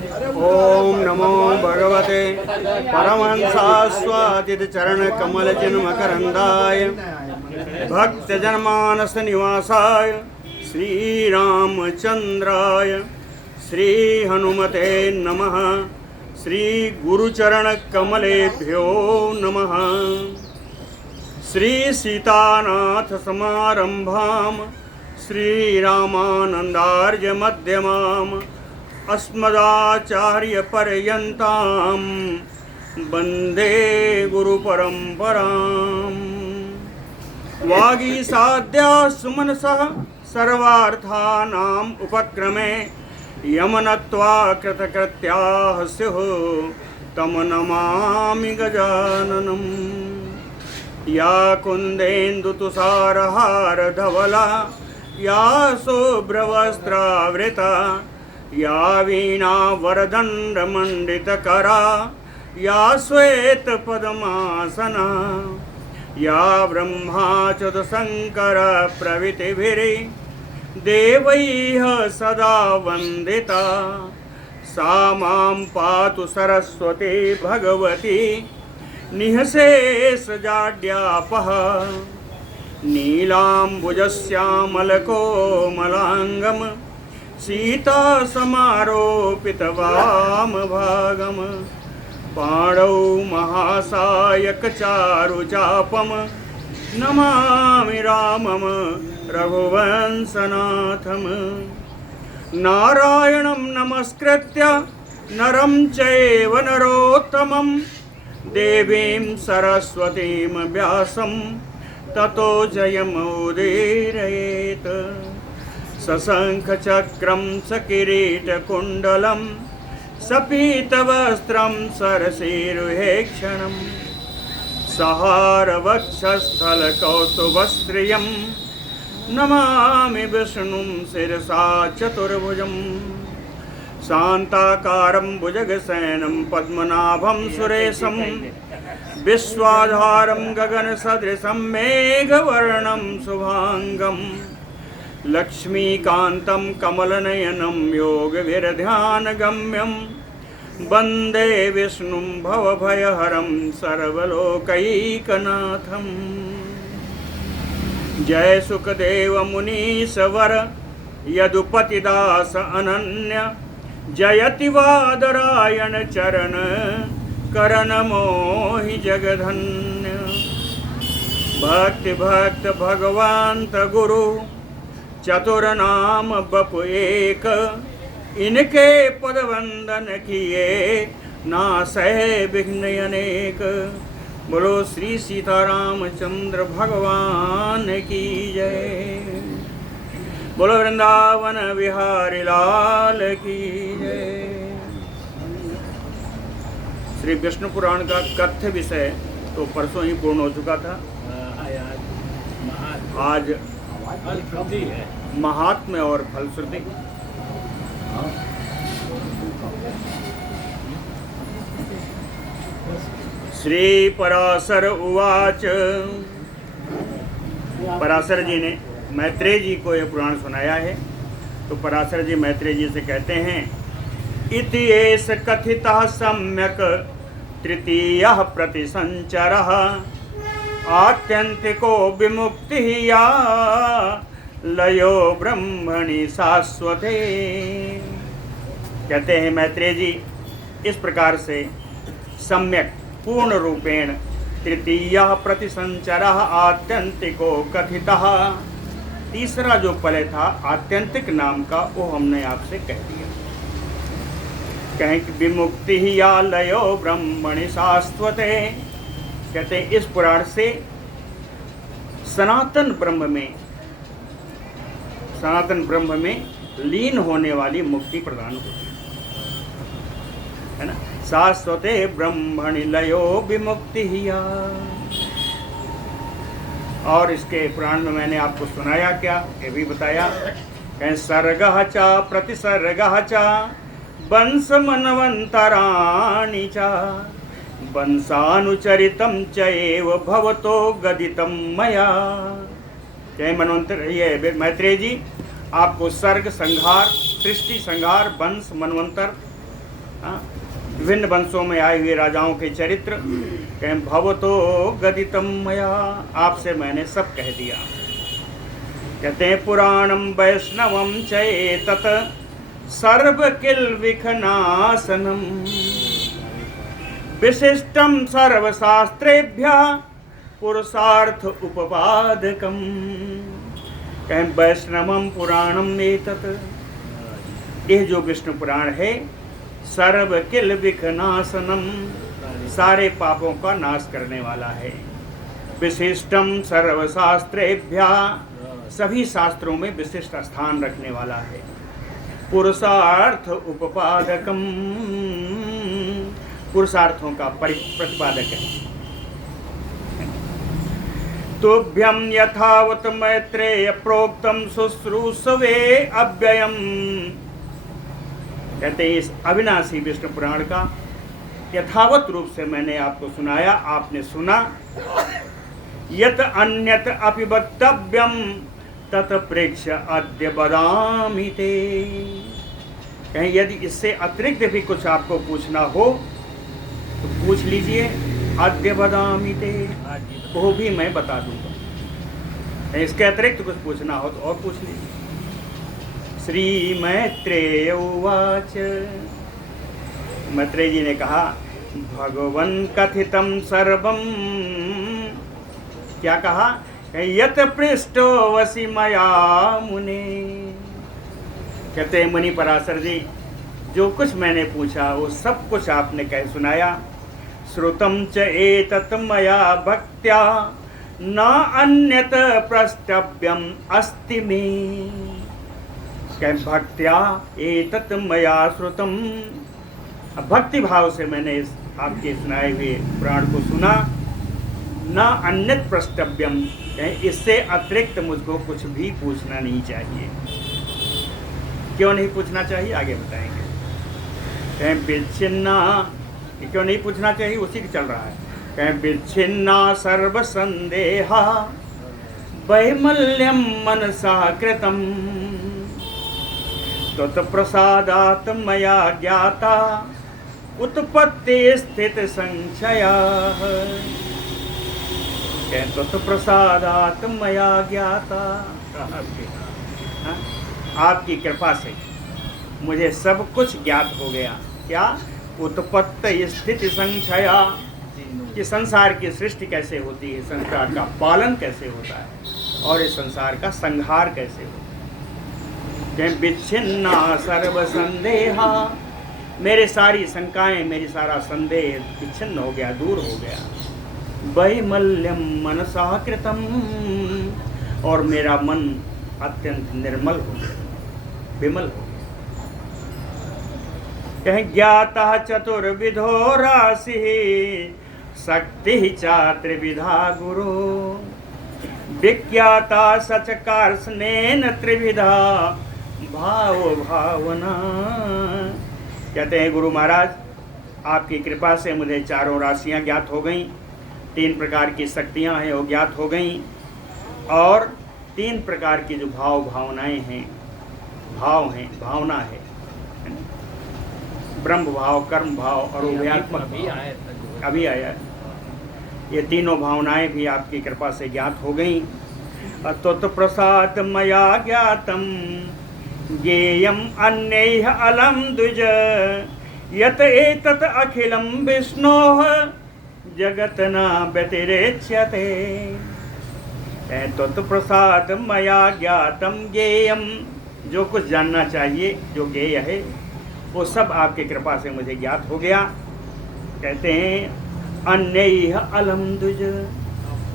ओम नमो भगवते परमहंसास्वादित चरण कमल मकरंदाय भक्त जनमानस निवासाय श्री रामचंद्राय श्री हनुमते नमः। श्री गुरुचरण कमलेभ्यो नमः। श्री सीतानाथ समारंभां श्री रामानंदार्य मध्यमाम् अस्मदाचार्य पर्यन्तां वन्दे गुरु परंपरां। वागीसाद्या सुमनसः सर्वार्थानाम् उपक्रमे यमनत्वा कृतकृत्याः स्युः तं नमामि गजाननम्। या कुन्देन्दुतुषारहारधवला या शुभ्रवस्त्रावृता या वीणा वरदण्डमण्डितकरा या श्वेतपद्मासना या ब्रह्माच्युतशङ्कर प्रभृतिभिर्देवैः सदा वन्दिता सा मां पातु सरस्वती भगवती निःशेषजाड्यापः। नीलाम्बुजश्यामलकोमलाङ्गम् सीता समारोपितवामभागम् पाणौ महासायकचारुचापम् नमामि रामं रघुवंशनाथम्। नारायणं नमस्कृत्य नरं चैव नरोत्तमं देवीं सरस्वतीं व्यासं ततो जयमुदीरयेत्। सशङ्खचक्रं सकिरीटकुण्डलं सपीतवस्त्रं सरसीरुहेक्षणं सहारवक्षस्थलकौस्तुभस्त्रियं नमामि विष्णुं शिरसा चतुर्भुजं शान्ताकारं भुजगशयनं पद्मनाभं सुरेशं विश्वाधारं गगनसदृशं मेघवर्णं शुभाङ्गम् लक्ष्मीकान्तं कमलनयनं योगविरध्यानगम्यं वन्दे विष्णुं भवभयहरं सर्वलोकैकनाथं। जय सुखदेव मुनीश्वर यदुपतिदास अनन्य जयति वादरायण चरण करण मोहि जगधन्य। भक्ति भक्त भगवंत गुरु चतुरनाम बपु एक इनके पद वंदन किए नासै विघ्न अनेक। बोलो श्री सीतारामचंद्र भगवान की जय। बोलो वृंदावन विहारी लाल की जय। श्री विष्णु पुराण का कथ्य विषय तो परसों ही पूर्ण हो चुका था। आज महात्म्य और फलश्रुति। श्री पराशर उवाच। पराशर जी ने मैत्रेय जी को यह पुराण सुनाया है। तो पराशर जी मैत्रेय जी से कहते हैं, इति एष कथितः सम्यक तृतीयः प्रतिसंचरः आत्यंतिको विमुक्ति या लयो ब्रह्मणि शाश्वते। कहते हैं मैत्रेय जी, इस प्रकार से सम्यक पूर्ण रूपेण तृतीयः प्रतिसंचरः आत्यंतिको कथितः, तीसरा जो पले था आत्यंतिक नाम का वो हमने आपसे कह दिया। कहें कि विमुक्ति या लयो ब्रह्मणि शाश्वते। कहते हैं इस पुराण से सनातन ब्रह्म में लीन होने वाली मुक्ति प्रदान होती है ना। शाश्वते ब्रह्मणि लयो विमुक्ति हिया। और इसके पुराण में मैंने आपको सुनाया क्या, ये भी बताया। कहें सर्गः च प्रतिसर्गः च वंश मनवंतराणि च वंशानुचरितं च एव भवतो गदितं मया। जय मनवंतर। ये मैत्रेय जी आपको सर्ग संहार, सृष्टि संहार, वंश मनवंतर हाँ, विभिन्न वंशों में आए हुए राजाओं के चरित्र। कहें भवतो गदितम मया, आपसे मैंने सब कह दिया। कहते हैं पुराणम वैष्णवम चेतत सर्व किल विखनासनम विशिष्टम सर्वशास्त्रेभ्य पुरुषार्थ उपपादकम। कहें वैष्णवम पुराणम एतत, यह जो विष्णु पुराण है सर्व किल विखनासनम, सारे पापों का नाश करने वाला है। विशिष्टम सर्वशास्त्रेभ्य, सभी शास्त्रों में विशिष्ट स्थान रखने वाला है। पुरुषार्थ उपपादकम, पुरुषार्थों का प्रतिपादक है। तुभ्यं यथावत मैत्रेय प्रोक्तम शुश्रूषवे अव्ययम। कहते हैं इस अविनाशी विष्णु पुराण का यथावत रूप से मैंने आपको सुनाया, आपने सुना। यत अन्यत अपि वक्तव्यम तत प्रेक्ष अद्य वदामि ते। कहीं यदि इससे अतिरिक्त भी कुछ आपको पूछना हो तो पूछ लीजिए। अद्य वदामि ते, वो भी मैं बता दूंगा। इसके अतिरिक्त कुछ पूछना हो तो और पूछ लीजिए। श्री मैत्रेय उवाच, मैत्रेय जी ने कहा भगवन् कथितं सर्वं, क्या कहा? यत पृष्ठो वसि मया मुने। कहते हैं मुनि पराशर जी, जो कुछ मैंने पूछा वो सब कुछ आपने कह सुनाया। श्रुतं च एतत् मया भक्त्या न अन्यत प्रष्टव्यम अस्ति मे। कह भक्त्या एतत् मया श्रुतम, भक्ति भाव से मैंने इस आपके सुनाए हुए पुराण को सुना। न अन्यत प्रष्टव्यम, इससे अतिरिक्त मुझको कुछ भी पूछना नहीं चाहिए। क्यों नहीं पूछना चाहिए आगे बताएंगे। कहें विच्छिन्ना, क्यों नहीं पूछना चाहिए उसी की चल रहा है। कहें विच्छिन्ना सर्व संदेहा वैमल्यम मनसा कृतम तत्प्रसादात् मया ज्ञाता उत्पत्ति स्थित संशया। तत्प्रसादात् मया ज्ञाता, आपकी कृपा से मुझे सब कुछ ज्ञात हो गया। क्या? उत्पत्ति स्थिति संशया, कि संसार की सृष्टि कैसे होती है, संसार का पालन कैसे होता है और इस संसार का संहार कैसे होता है। विच्छिन्ना सर्व संदेहा, मेरे सारी शंकाएं, मेरी सारा संदेह विच्छिन्न हो गया, दूर हो गया। वैमल्यम मनसा कृतम, और मेरा मन अत्यंत निर्मल हो गया, विमल हो गया। कहें ज्ञाता चतुर्विधो राशि शक्ति चा त्रिविधा गुरु विज्ञाता सच कार्षणेन त्रिविधा भाव भावना। कहते हैं गुरु महाराज, आपकी कृपा से मुझे चारों राशियां ज्ञात हो गईं, 3 प्रकार की शक्तियां हैं वो ज्ञात हो गईं, और 3 प्रकार की जो भाव भावनाएं हैं, भाव हैं, भावना है, ब्रह्म भाव, कर्म भाव और उभयात्मक भाव अभी आया। ये तीनों भावनाएं भी आपकी कृपा से ज्ञात हो गईं। तत् प्रसाद मया ज्ञातम ज्ञेयम अन्यैः अलम द्विज यत एतत् अखिलम विष्णोः जगत न व्यतिरेच्यते। तत् प्रसाद मया ज्ञातम ज्ञेयम, जो कुछ जानना चाहिए, जो ज्ञेय है, वो सब आपकी कृपा से मुझे ज्ञात हो गया। कहते हैं अन्यैः अलम द्विज,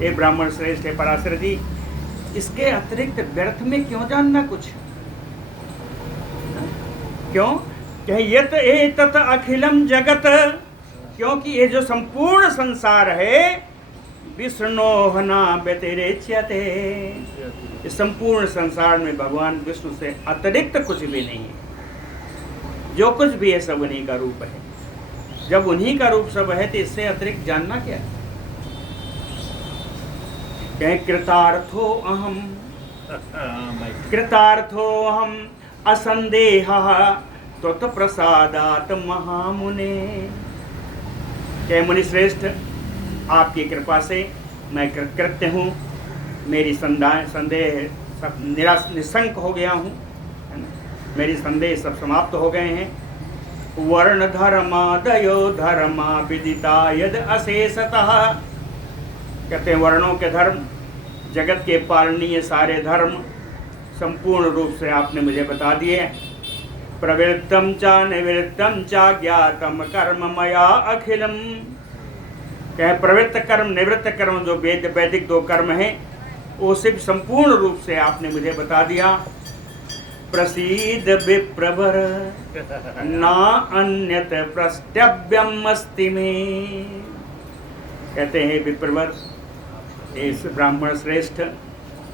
ये ब्राह्मण श्रेष्ठ है पराशर जी, इसके अतिरिक्त व्यर्थ में क्यों जानना कुछ? क्यों? यत एतत् अखिलम जगत, क्योंकि ये जो संपूर्ण संसार है विष्णोः न व्यतिरेच्यते, इस संपूर्ण संसार में भगवान विष्णु से अतिरिक्त कुछ भी नहीं है। जो कुछ भी है सब उन्हीं का रूप है। जब उन्हीं का रूप सब है तो इससे अतिरिक्त जानना क्या? कहें कृतार्थो अहम, कृतार्थो अहम असंदेहः त्वत्प्रसादात् महामुने। क्या मुनि श्रेष्ठ, आपकी कृपा से मैं कृतकृत्य हूँ, मेरी संदेह सब निशंक हो गया हूँ, मेरी संदेह सब समाप्त हो गए हैं। वर्ण धर्मादयो धर्मा विदिता यद अशेषतः। कहते हैं वर्णों के धर्म, जगत के पालनीय सारे धर्म संपूर्ण रूप से आपने मुझे बता दिए। प्रवृत्तम च निवृत्तम च ज्ञातम कर्म मया अखिलम। कहे प्रवृत्त कर्म निवृत्त कर्म जो वैदिक दो कर्म हैं, वो सिर्फ संपूर्ण रूप से आपने मुझे बता दिया। प्रसीद विप्रवर ना अन्यत प्रस्त्यव्यम अस्ति में। कहते हैं विप्रवर, इस ब्राह्मण श्रेष्ठ,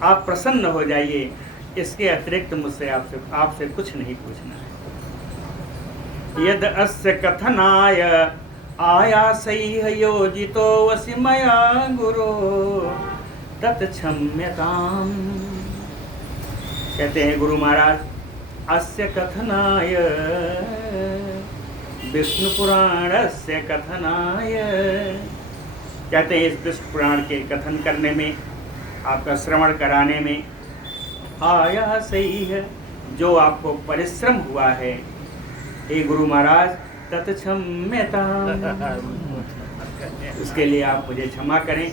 आप प्रसन्न हो जाइए, इसके अतिरिक्त मुझसे आपसे कुछ नहीं पूछना है। यद अस्य कथनाय आयासैः योजितो वसि मया गुरो तत् क्षम्यताम्। कहते हैं गुरु महाराज, अस्य कथनाय, विष्णु पुराणस्य कथनाय, कहते हैं इस विष्णु पुराण के कथन करने में, आपका श्रवण कराने में, आयासैः जो आपको परिश्रम हुआ है, हे गुरु महाराज, तत्क्षम्यताम्, उसके लिए आप मुझे क्षमा करें।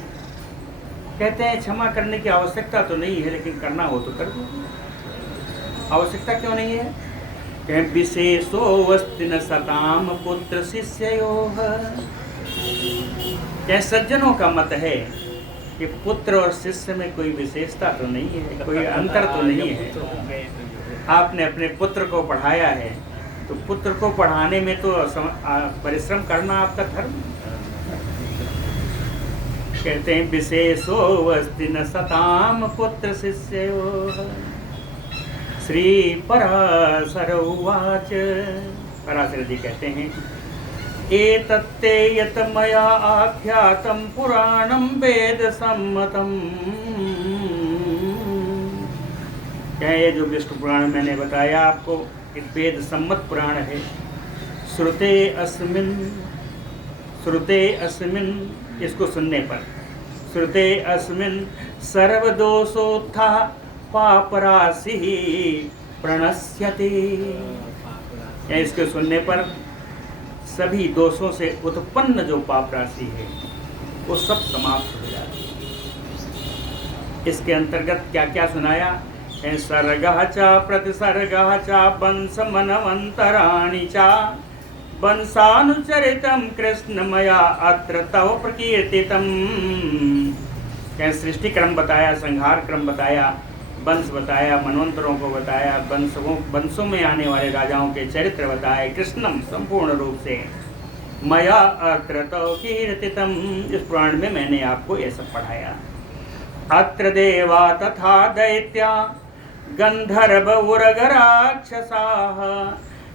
कहते हैं क्षमा करने की आवश्यकता तो नहीं है, लेकिन करना हो तो कर दो। आवश्यकता क्यों नहीं है? कहें विशेषो वस्ति न सताम पुत्र शिष्ययोः। क्या सज्जनों का मत है कि पुत्र और शिष्य में कोई विशेषता तो नहीं है, कोई अंतर तो नहीं है। आपने अपने पुत्र को पढ़ाया है, तो पुत्र को पढ़ाने में तो परिश्रम करना आपका धर्म। कहते हैं विशेषो वस्ति न सताम पुत्र शिष्ययोः। श्री पराशर उवाच। पराशर जी कहते हैं, एतत्ते यत् मया आख्यातं पुराणं वेद सम्मतम्। क्या ये जो विष्णु पुराण मैंने बताया आपको, एक वेद सम्मत पुराण है। श्रुते अस्मिन्, इसको सुनने पर, श्रुते अस्मिन् सर्वदोषोत्था पापराशिः प्रणश्यति। इसके सुनने पर सभी दोषों से उत्पन्न जो पाप राशि है वो सब समाप्त हो जाती है। इसके अंतर्गत क्या क्या सुनाया है? सर्गः च प्रतिसर्गः च वंशमनवन्तराणि च वंशानुचरितं कृष्णमया अत्र तव प्रकीर्तितम्। क्या सृष्टि क्रम बताया, संहार क्रम बताया, वंश बताया, मनवंतरों को बताया, वंशों में आने वाले राजाओं के चरित्र बताए, कृष्णम संपूर्ण रूप से। मया अत्र तव कीर्तितम, इस पुराण में मैंने आपको ये सब पढ़ाया। अत्र देवा तथा दैत्या गंधर्व उरग राक्षसाः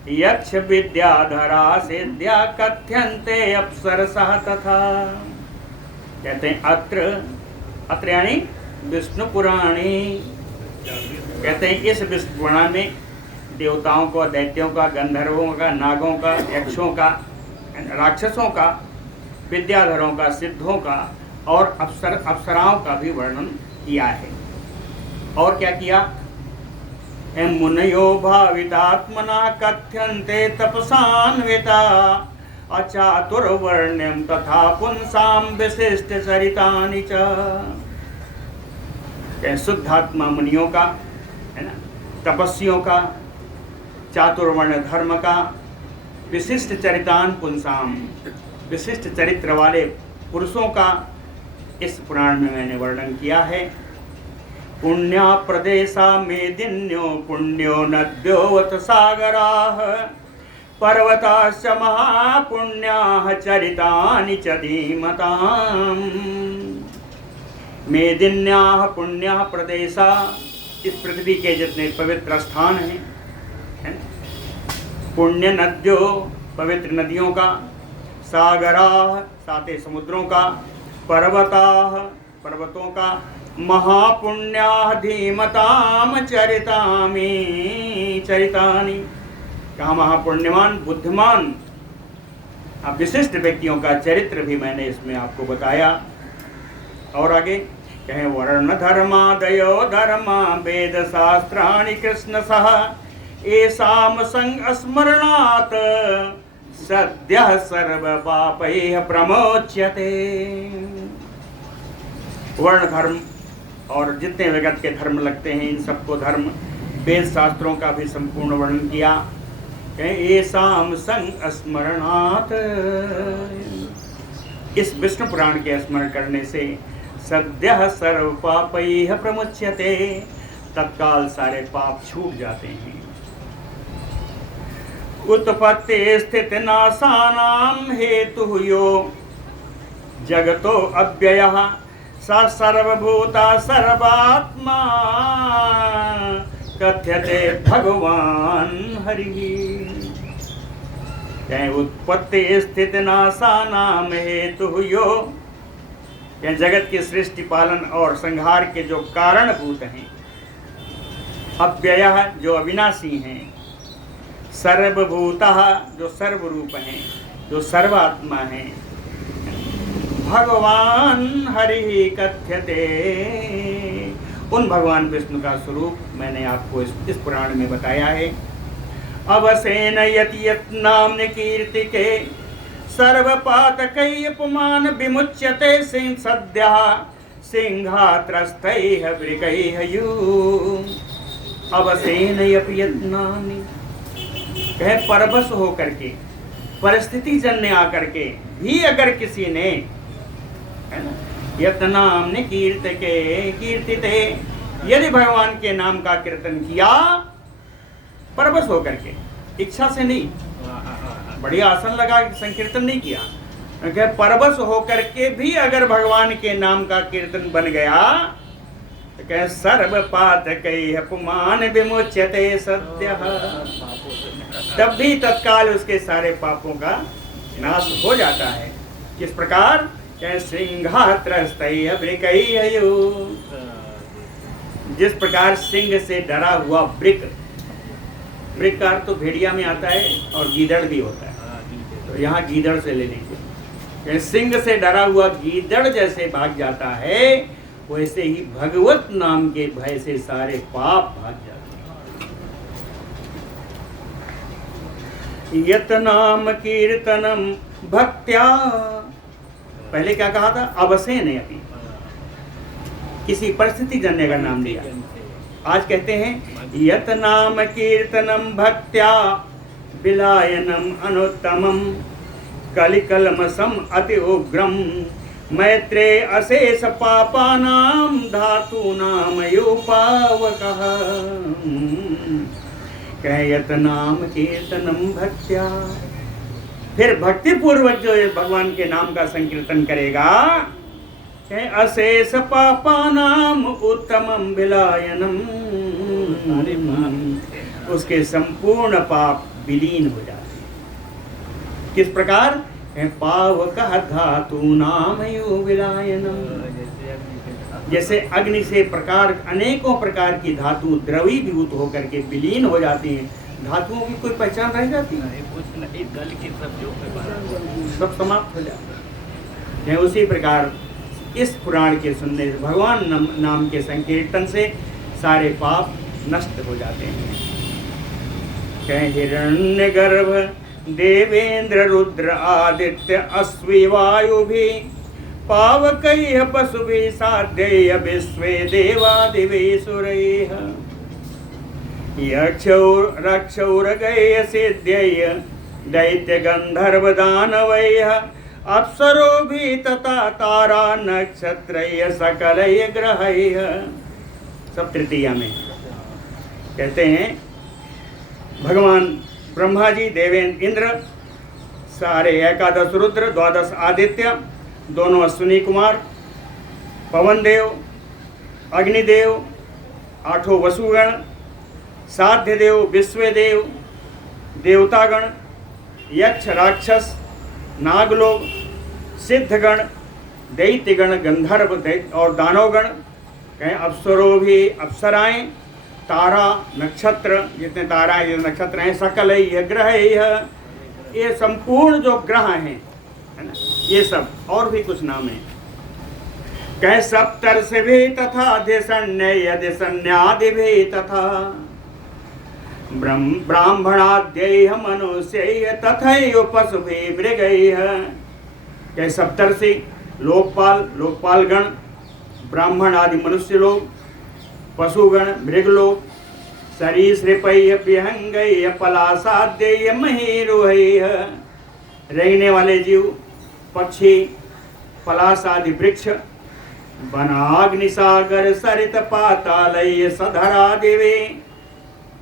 यक्ष विद्याधरा सिद्ध्या कथ्यन्ते अप्सरसः तथा। कहते हैं अत्र यानी विष्णु पुराणे। कहते हैं इस विष्णु पुराण में देवताओं का, दैत्यों का, गंधर्वों का, नागों का, यक्षों का, राक्षसों का, विद्याधरों का, सिद्धों का और अप्सराओं का भी वर्णन किया है। और क्या किया? मुनयो भावितात्मना कथ्यन्ते तपसान्विता अचातुर्वर्ण्यं तथा पुंसां विशिष्ट चरितानि च। शुद्धात्मा मुनियों का, है ना, तपस्वियों का, चातुर्वर्ण धर्म का, विशिष्ट चरितान पुंसाम, विशिष्ट चरित्र वाले पुरुषों का इस पुराण में मैंने वर्णन किया है। पुण्या प्रदेशा मेदिन्यो पुण्यो नद्योऽवत सागराः पर्वताश्च महापुण्याः चरितानि च धीमताम्। मेदिन्याः पुण्याः प्रदेशा, इस पृथ्वी के जितने पवित्र स्थान हैं, पुण्य नद्यों, पवित्र नदियों का, सागराः, साते समुद्रों का, पर्वताः, पर्वतों का, महापुण्याः धीमताम चरितानि, कहा महापुण्यमान बुद्धिमान विशिष्ट व्यक्तियों का चरित्र भी मैंने इसमें आपको बताया। और आगे कहें वर्ण धर्मादयो धर्मा वेद शास्त्राणि कृष्ण सह एसाम संग स्मरणात् सद्यः सर्व पापैः प्रमोच्यते। वर्ण धर्म और जितने जगत के धर्म लगते हैं, इन सबको धर्म वेद शास्त्रों का भी संपूर्ण वर्णन किया। एसाम संग स्मरणात्, इस विष्णु पुराण के स्मरण करने से सद्यः सर्व पापैः प्रमुच्यते, तत्काल सारे पाप छूट जाते हैं। उत्पत्ति स्थिति नाशानाम हेतु यो जगतो अव्ययः स सर्वभूता सर्वात्मा कथ्यते भगवान हरि। उत्पत्ति स्थिति नाशानाम हेतु यो, जगत की सृष्टि पालन और संहार के जो कारणभूत हैं, अव्ययः जो अविनाशी हैं, सर्वभूतः जो सर्वरूप हैं, जो सर्वात्मा हैं, भगवान हरि कथ्यते, उन भगवान विष्णु का स्वरूप मैंने आपको इस पुराण में बताया है। अवसेन यति नाम्नि कीर्तिके सर्वपातकैः पुमान विमुच्यते सिंह सद्यः सिंहात्रस्थैः वृकैः यू। अवसेन यपि यत्नाम्नि, कहे परवश होकर के, परिस्थिति जन्य आकर के भी अगर किसी ने, है ना, यत्नाम्नि कीर्तिते, यदि भगवान के नाम का कीर्तन किया परवश होकर के, इच्छा से नहीं, बढ़िया आसन लगा संकीर्तन नहीं किया, परवश होकर के भी अगर भगवान के नाम का कीर्तन बन गया तो कहे सर्व पातकैः पुमान विमुच्यते सद्यः, तब भी तत्काल उसके सारे पापों का नाश हो जाता है। किस प्रकार? कहे सिंहात्रस्तैः वृकैः यू, जिस प्रकार सिंह से डरा हुआ वृक, वृक का अर्थ तो भेड़िया में आता है और गीदड़ भी होता है, तो यहाँ गीदड़ से ले लीजिए। सिंह से डरा हुआ गीदड़ जैसे भाग जाता है, वैसे ही भगवत नाम के भय से सारे पाप भाग जाते हैं। यत नाम कीर्तनम भक्त्या, पहले क्या कहा था? अवसेन यपि, किसी परिस्थिति जन्य का नाम लिया। आज कहते हैं यत नाम कीर्तनम भक्त्या विलायनम अनुत्तमम कलिकलमसम अति उग्रम मैत्रे अशेष पापानाम धातूनाम योपावकः। कहे यत नाम कीर्तनम भक्त्या, फिर भक्ति पूर्वक जो भगवान के नाम का संकीर्तन करेगा, अशेष पापानाम उत्तमम विलायनम, उसके संपूर्ण पाप विलीन हो जाते हैं। किस प्रकार? पावकः धातूनाम विलायनम, जैसे अग्नि से प्रकार अनेकों प्रकार की धातु द्रवीभूत होकर के विलीन हो जाती हैं। धातुओं की कोई पहचान रह जाती है? सब समाप्त हो जाता है। उसी प्रकार इस पुराण के सुनने से, भगवान नाम के संकीर्तन से सारे पाप नष्ट हो जाते हैं। कहें हिरण्य गर्भ देवेंद्र रुद्र आदित्य अश्वि वायु भी पावकैः पशुभिः साध्यैः विश्वे देवादिवेशुरैः यक्षौरगैः सिद्ध्यैः दैत्य गंधर्व दानवैः अप्सरो भी तथा तारा नक्षत्रैः सकलैः ग्रहैः। सब तृतीया में कहते हैं भगवान ब्रह्मा जी, देवेंद्र इंद्र, सारे एकादश रुद्र, द्वादश आदित्य, दोनों अश्विनी कुमार, पवन देव, अग्निदेव, आठों वसुगण, साध्य देव, विश्वदेव, देवतागण, यक्ष राक्षस, नागलोक, सिद्धगण, दैत्यगण, गंधर्व और दानवगण, कहें अप्सरों भी अप्सराएं, तारा नक्षत्र, जितने तारा हैं जितने नक्षत्र हैं, सकल यह ग्रह यह, ये संपूर्ण जो ग्रह हैं, है ना, ये सब और भी कुछ नाम है। कह सप्तर्षि भी तथा धिषण्य दिशन्यादि भी तथा ब्राह्मणाद्यैः मनुष्यैः तथैव पशुभिः मृगैः। कह सप्तर्षि लोकपाल, लोकपालगण, ब्राह्मण आदि मनुष्य लोग, पशुगण, मृग लोग, सरीसृपैः विहंगैः पलाशाद्यैः महीरुहैः, रेंगने वाले जीव, पक्षी, पलाश आदि वृक्ष, वनाग्नि सागर सरित पातालय सधरा देवे।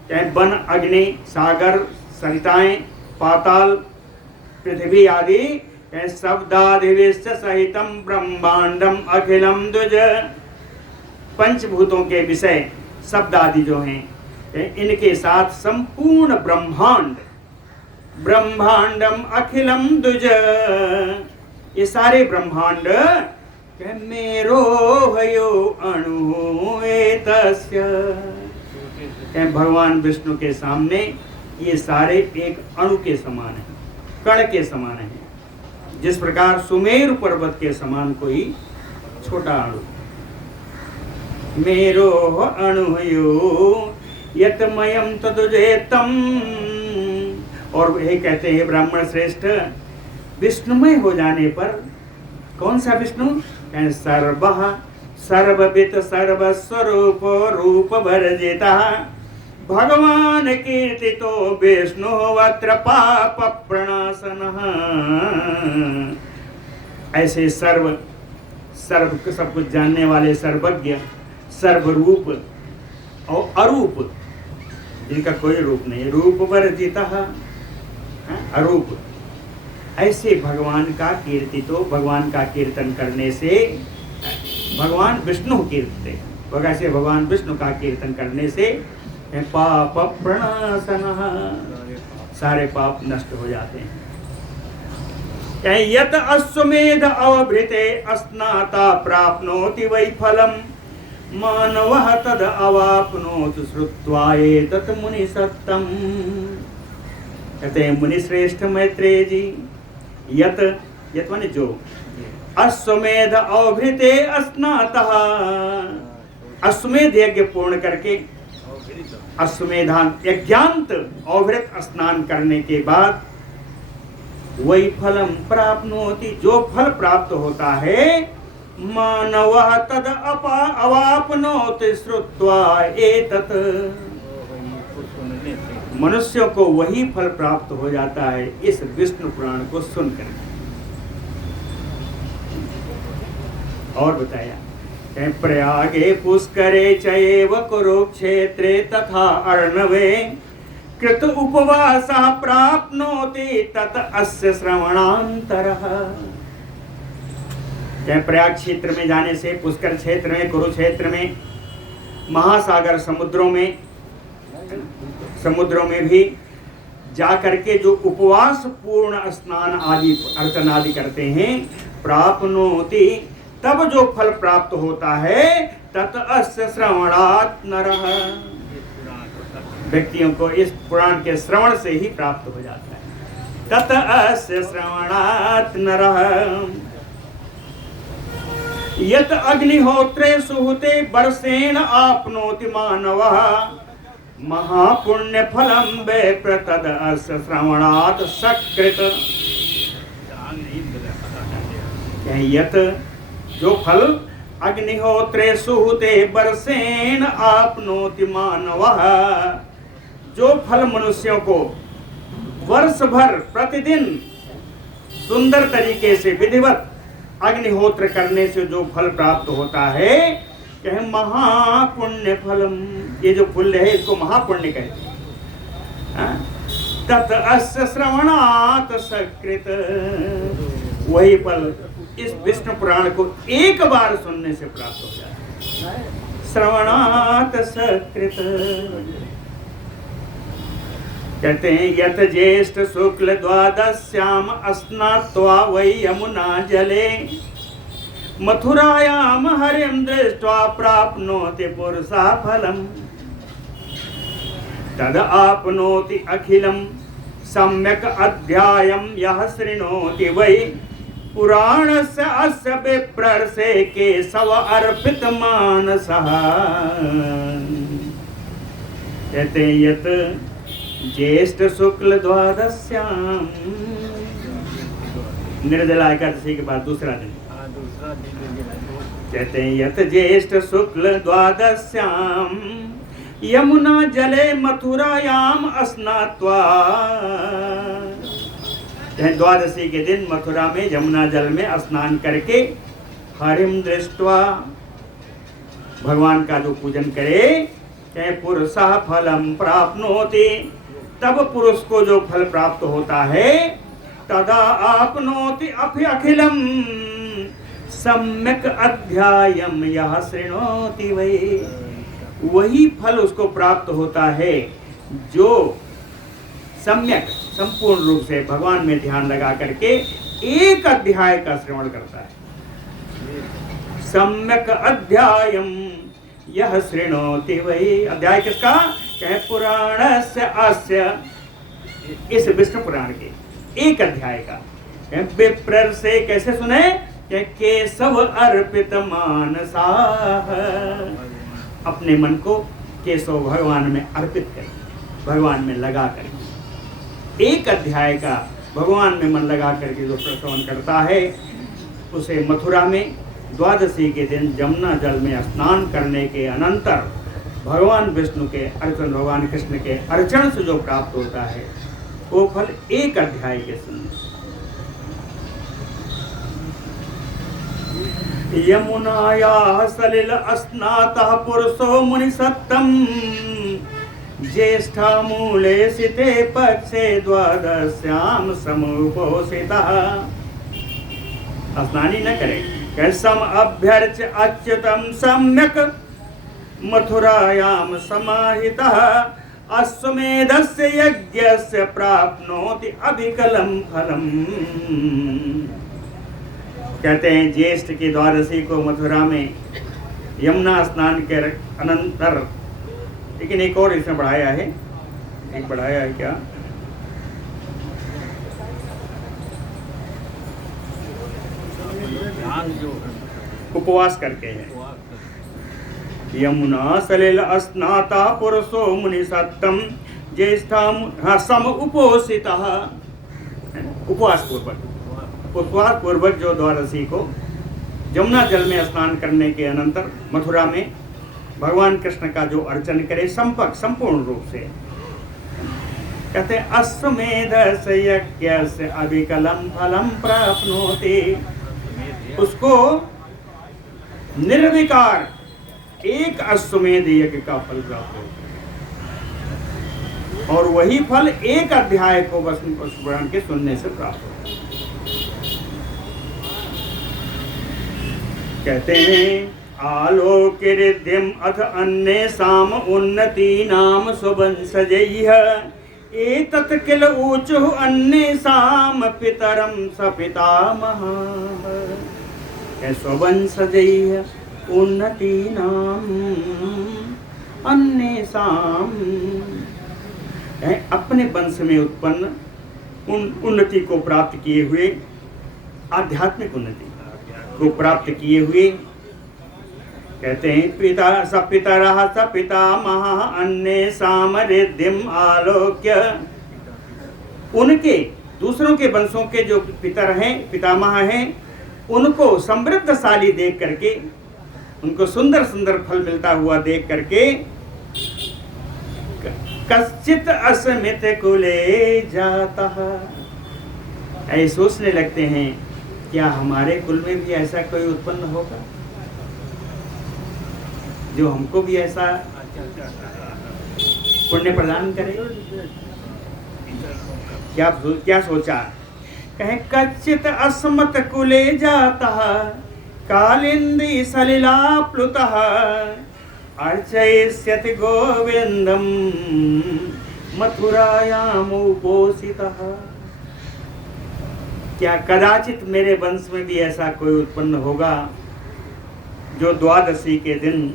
चाहे वन, अग्नि, सागर, सरिताएं, पाताल, पृथ्वी आदि, शब्दादिविश्च सहितम ब्रह्मांडम अखिलम द्विज। पंचभूतों के विषय शब्द आदि जो हैं, इनके साथ संपूर्ण ब्रह्मांड, ब्रह्मांडम अखिलम द्विज, ये सारे ब्रह्मांड मेरो हयो अणु एतस्य। भगवान विष्णु के सामने ये सारे एक अणु के समान हैं, कण के समान हैं। जिस प्रकार सुमेरु पर्वत के समान कोई छोटा अणु, मेरो अणुयो यतमयम तदुजेतम। और यही कहते हैं ब्राह्मण श्रेष्ठ, विष्णुमय हो जाने पर, कौन सा विष्णु? सर्वः सर्ववित् सर्वस्वरूप रूप वर्जिता भगवान कीर्तितो विष्णु वत्र पाप प्रणाशनः। ऐसे सर्व सर्व सब कुछ जानने वाले, सर्वज्ञ, सर्वरूप और अरूप, जिनका कोई रूप नहीं, रूप वर्जिता अरूप, ऐसे भगवान का कीर्ति, तो भगवान का कीर्तन करने से भगवान विष्णु कीर्तते, वैसे भगवान विष्णु का कीर्तन करने से पाप प्रणाशनः, सारे पाप नष्ट हो जाते हैं। यत अश्वमेध अवभृते अस्नाता प्राप्नोति वै फलम मानवः तद अवाप्नोति श्रुत्वा एतत् मुनि सत्तम। कहते हैं मुनि श्रेष्ठ मैत्रेय जी, यत, यत माने जो, अश्वमेध अवभृते अस्नातः, अश्वमेध यज्ञ पूर्ण करके, अश्वमेधान यज्ञांत अवभृत स्नान करने के बाद, वही फलम प्राप्नोति, जो फल प्राप्त होता है, मानवः तद अवाप्नोति श्रुत्वा एतत्, मनुष्यों को वही फल प्राप्त हो जाता है इस विष्णु पुराण को सुनकर। और बताया, प्रयागे पुष्करे चैव कुरुक्षेत्रे तथा अर्णवे कृत उपवासः प्राप्नोति तत अस्य श्रवणांतरः। प्रयाग क्षेत्र में जाने से, पुष्कर क्षेत्र में, कुरुक्षेत्र में, महासागर समुद्रों में भी जा करके जो उपवास पूर्ण स्नान आदि अर्चन आदि करते हैं, प्राप्नोति, तब जो फल प्राप्त होता है, तत अस्य श्रवणात् नरः, व्यक्तियों को इस पुराण के श्रवण से ही प्राप्त हो जाता है। तत अस्य श्रवणात् नरः यत अग्निहोत्रे सुहुते वर्षेण आपनोति मानवः महापुण्य फलम वे प्रतद अस्य श्रवणात् सकृत। यत, जो फल अग्निहोत्रे सुहुते वर्षेण आपनोति मानवः, जो फल मनुष्यों को वर्ष भर प्रतिदिन सुंदर तरीके से विधिवत अग्निहोत्र करने से जो फल प्राप्त होता है, कहे महापुण्य फलम, ये जो पुण्य है इसको महापुण्य कहते हैं। तत् अस्य श्रवणात् सकृत, वही फल इस विष्णु पुराण को एक बार सुनने से प्राप्त हो जाता है। श्रवणात् सकृत कहते हैं, यत ज्येष्ठ शुक्ल द्वादश्याम स्नात्वा वै यमुना जले मथुरायाम हरिं दृष्ट्वा प्राप्नोति पुरुषा फलम। तद आपनोति अखिलम सम्यक अध्यायम यह शृणोति वै पुराणस्य अस्य विप्रर्षे केशव अर्पित मानसः। कहते हैं यत ज्येष्ठ शुक्ल द्वादश्याम, निर्जला एकादशी के बाद दूसरा दिन, कहते हैं यत ज्येष्ठ शुक्ल द्वादश्याम यमुना जले मथुरायाम स्नात्वा। द्वादशी के दिन मथुरा में यमुना जल में स्नान करके हरिम दृष्ट्वा, भगवान का जो पूजन करे, चाहे पुरुषः फलम प्राप्नोति, तब पुरुष को जो फल प्राप्त होता है, तदा आपनोति अपि अखिलम सम्यक अध्यायम यह शृणोति वै। वही फल उसको प्राप्त होता है जो सम्यक संपूर्ण रूप से भगवान में ध्यान लगा करके एक अध्याय का श्रवण करता है। सम्यक अध्यायम यह शृणोति वै। अध्याय किसका? कहे पुराणस्य अस्य, इस विष्णु पुराण के एक अध्याय का। विप्र से कैसे सुने? केशव अर्पित मानसाः, अपने मन को केशव भगवान में अर्पित करें, भगवान में लगा करें। एक अध्याय का भगवान में मन लगा करके जो श्रवण करता है, उसे मथुरा में द्वादशी के दिन यमुना जल में स्नान करने के अनंतर भगवान विष्णु के अर्चन, भगवान कृष्ण के अर्चन से जो प्राप्त होता है, वो फल एक अध्याय के समान। यमुनायाः सलिल स्नातः पुरुषो मुनिसत्तम ज्येष्ठामूले सिते पक्षे द्वादश्याम समुपोषितः। स्नान ही न करे, सम अभ्यर्च अच्युतम सम्यक मथुरायाम समाहितः अश्वमेधस्य यज्ञस्य प्राप्नोति अभिकलम फलम। कहते हैं ज्येष्ठ की द्वादशी को मथुरा में यमुना स्नान के अनंतर, लेकिन एक और इसमें बढ़ाया है, एक बढ़ाया है क्या? उपवास करके है। यमुना सलिल स्नाता पुरुषो मुनिसत्तम ज्येष्ठा सम उपोषितः। उपवास पूर्वक जो द्वादशी को यमुना जल में स्नान करने के अनंतर मथुरा में भगवान कृष्ण का जो अर्चन करे संपूर्ण रूप से, कहते हैं अश्वमेधस्य यज्ञस्य अभिकलम फलम प्राप्नोति। उसको निर्विकार एक अश्वमेध यज्ञ का फल प्राप्त होता है, और वही फल एक अध्याय को विष्णु पुराण के सुनने से प्राप्त होता है। कहते हैं आलोकिरिद्धिम अथ अन्येषाम उन्नतीनाम स्ववंशजैः एतत् किल ऊचुः अन्येषाम पितरं सपितामहः। स्ववंशजैः उन्नतीनाम अन्येषाम, अपने वंश में उत्पन्न उन्नति को प्राप्त किए हुए, आध्यात्मिक उन्नति को प्राप्त किए हुए, कहते हैं पिता सपितरः सपितामहः अन्येषाम रिद्धिम आलोक्य। उनके दूसरों के वंशों के जो पितर हैं, पितामह हैं, उनको समृद्धशाली देख करके, उनको सुंदर सुंदर फल मिलता हुआ देख करके, कश्चित अस्मित कुले जातः, ऐसे सोचने लगते हैं क्या हमारे कुल में भी ऐसा कोई उत्पन्न होगा जो हमको भी ऐसा पुण्य प्रदान करे। क्या सोचा? कहे कच्चित अस्मत् कुले जातः कालिंदी सलिला प्लुतः अर्चयिष्यति गोविंदम मथुरायाम उपोषितः। क्या कदाचित मेरे वंश में भी ऐसा कोई उत्पन्न होगा जो द्वादशी के दिन,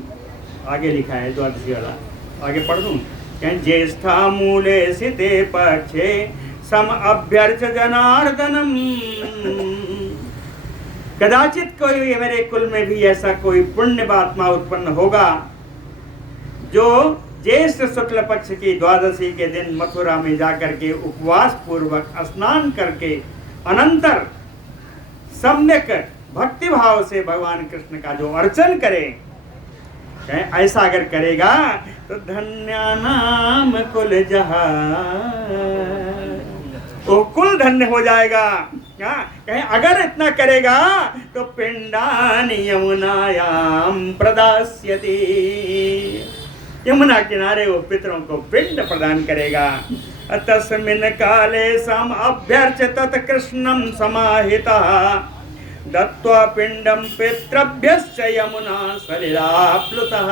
आगे लिखा है द्वादशी वाला, आगे पढ़ दूं, ज्येष्ठा मूले सिते पक्षे सम अभ्यर्च जनार्दनम। कदाचित कोई मेरे कुल में भी ऐसा कोई पुण्यवात्मा उत्पन्न होगा जो ज्येष्ठ शुक्ल पक्ष की द्वादशी के दिन मथुरा में जाकर के उपवास पूर्वक स्नान करके अनंतर सम्यक भक्ति भाव से भगवान कृष्ण का जो अर्चन करे, ऐसा अगर करेगा तो धन्य नाम कुल जहां, वो कुल धन्य हो जाएगा। कहें अगर इतना करेगा तो पिंडान यमुनायाम प्रदास्यति, यमुना किनारे वो पितरों को पिंड प्रदान करेगा। तस्मिन् काले सम अभ्यर्च तत् कृष्णं समाहितः दत्त्वा पिंडम पितृभ्यश्च यमुना सलिलाप्लुतः।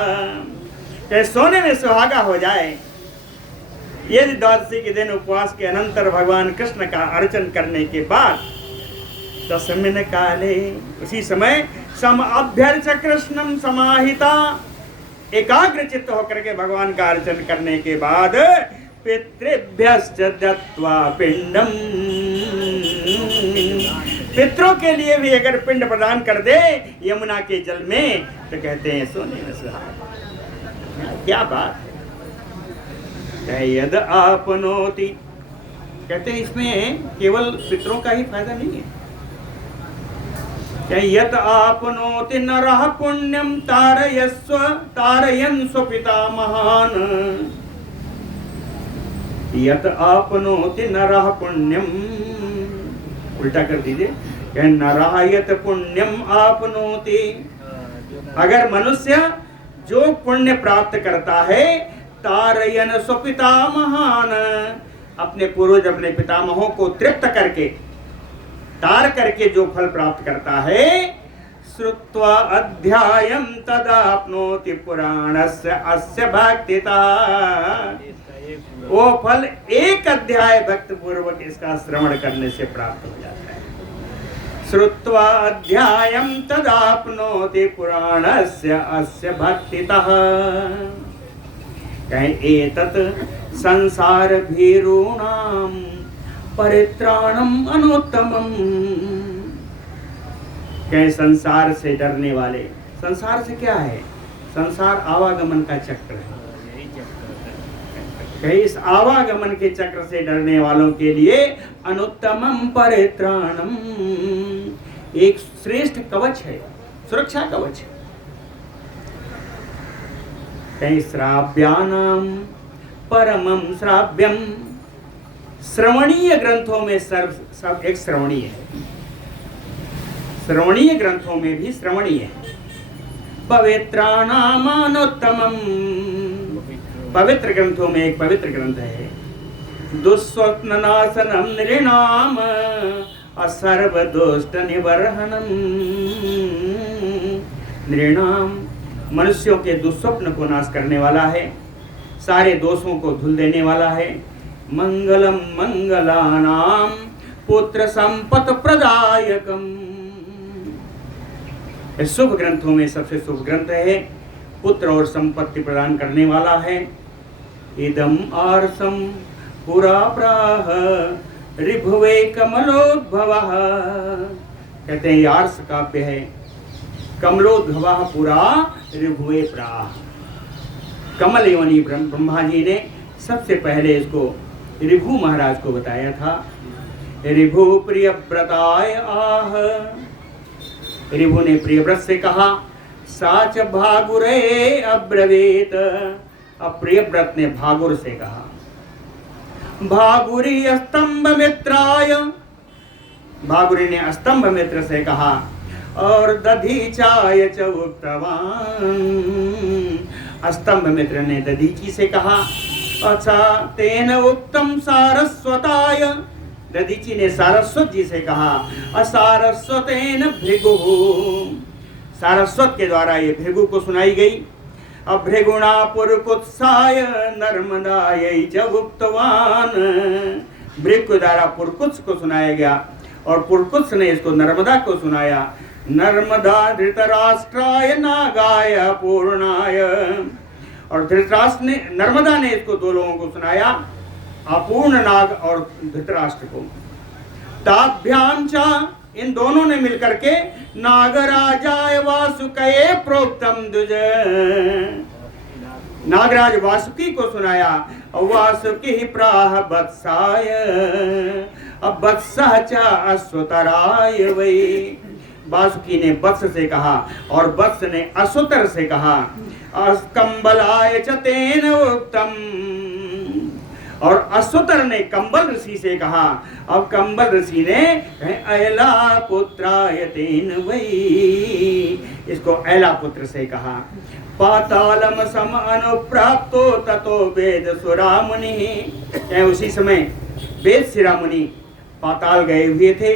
सोने में सुहागा हो जाए, यदि द्वादशी के दिन उपवास के अनंतर भगवान कृष्ण का अर्चन करने के बाद तस्मिन् काले, उसी समय सम अभ्यर्च कृष्णम समाहिता, एकाग्र चित्त होकर के भगवान का अर्चन करने के बाद पितृभ्यश्च दत्त्वा पिंडम, पितरों के लिए भी अगर पिंड प्रदान कर दे यमुना के जल में तो कहते हैं सोने में सुहागा। क्या बात है। यद आपनोति, कहते हैं इसमें केवल पितरों का ही फायदा नहीं है। यत आपनोति नरः पुण्यम तारयन् स्वपितामहान्, यत आपनोति नरः पुण्यम, उल्टा कर दीजिए, नरः यत पुण्यम आपनोति, अगर मनुष्य जो पुण्य प्राप्त करता है, तारयन् स्वपितामहान्, अपने पूर्वज अपने पितामहों को तृप्त करके तार करके जो फल प्राप्त करता है, श्रुत्वा अध्यायं तदाप्नोति पुराणस्य अस्य भक्तिता, वो फल एक अध्याय भक्ति पूर्वक इसका श्रवण करने से प्राप्त हो जाता है। श्रुत्वा अध्यायं तदाप्नोति पुराणस्य अस्य भक्तितः, कहें एतत् संसार भीरूणां परित्राणम अनुत्तमम, कहें संसार से डरने वाले, संसार से क्या है, संसार आवागमन का चक्र है, कहीं इस आवागमन के चक्र से डरने वालों के लिए अनुत्तमम परित्राणम, एक श्रेष्ठ कवच है, सुरक्षा कवच है। कहीं श्राव्यानाम परमम श्राव्यम, श्रवणीय ग्रंथों में सब एक श्रवणीय है, श्रवणीय ग्रंथों में भी श्रवणीय है। पवित्राणामानुत्तमम, पवित्र ग्रंथों में एक पवित्र ग्रंथ है। दुस्वप्ननाशनम नृणाम असर्व दुष्ट निवर्हनम, नृणाम मनुष्यों के दुस्वप्न को नाश करने वाला है, सारे दोषों को धुल देने वाला है। मंगलम मंगलानाम पुत्र संपत प्रदायकम, शुभ ग्रंथों में सबसे शुभ ग्रंथ है, पुत्र और संपत्ति प्रदान करने वाला है। इदम आर्षम पुरा प्राह ऋभुवे कमलोद्भवः, कहते हैं आर्ष काव्य है। कमलोद्भवः पुरा ऋभुवे प्राह, कमल योनि ब्रह्मा जी ने सबसे पहले इसको ऋभु महाराज को बताया था। ऋभु प्रियव्रताय आह, ऋभु ने प्रियव्रत से कहा। साच भागुरे अब्रवीत, अब प्रियव्रत ने भागुर से कहा। भागुरी स्तंभ मित्राय, भागुरी ने स्तंभ मित्र से कहा। और दधीचाय च उक्तवान, स्तंभ मित्र ने दधीची से कहा। अच्छा तेन उक्तम सारस्वताय, दधीची ने सारस्वत जी से कहा। असारस्वतेन भृगु, सारस्वत के द्वारा ये भृगु को सुनाई गई। अब भृगुणा पुरकुत्साय नर्मदायै च उक्तवान, भृगु के द्वारा पुरकुत्स को सुनाया गया और पुरकुत्स ने इसको नर्मदा को सुनाया। नर्मदा धृतराष्ट्राय नागाय पूर्णाय, और धृतराष्ट्र ने, नर्मदा ने इसको दो लोगों को सुनाया, अपूर्ण नाग और धृतराष्ट्र को। ताभ्याम चा, इन दोनों ने मिलकर के नागराजाय वासुकये प्रोक्तम द्विज, नागराज वासुकी को सुनाया। वासुकी प्राह वत्साय, अब वत्सः च अश्वतराय वै, वासुकी ने वत्स से कहा और वत्स ने अश्वतर से कहा। कंबलाय च तेन उत्तम, और अश्वतर ने कंबल ऋषि से कहा। अब कंबल ऋषि ने ऐला पुत्राय तेन वै, इसको ऐला पुत्र से कहा। पातालम सम अनुप्राप्तो ततो वेद सुरा मुनि, उसी समय वेद शिरा मुनि पाताल गए हुए थे।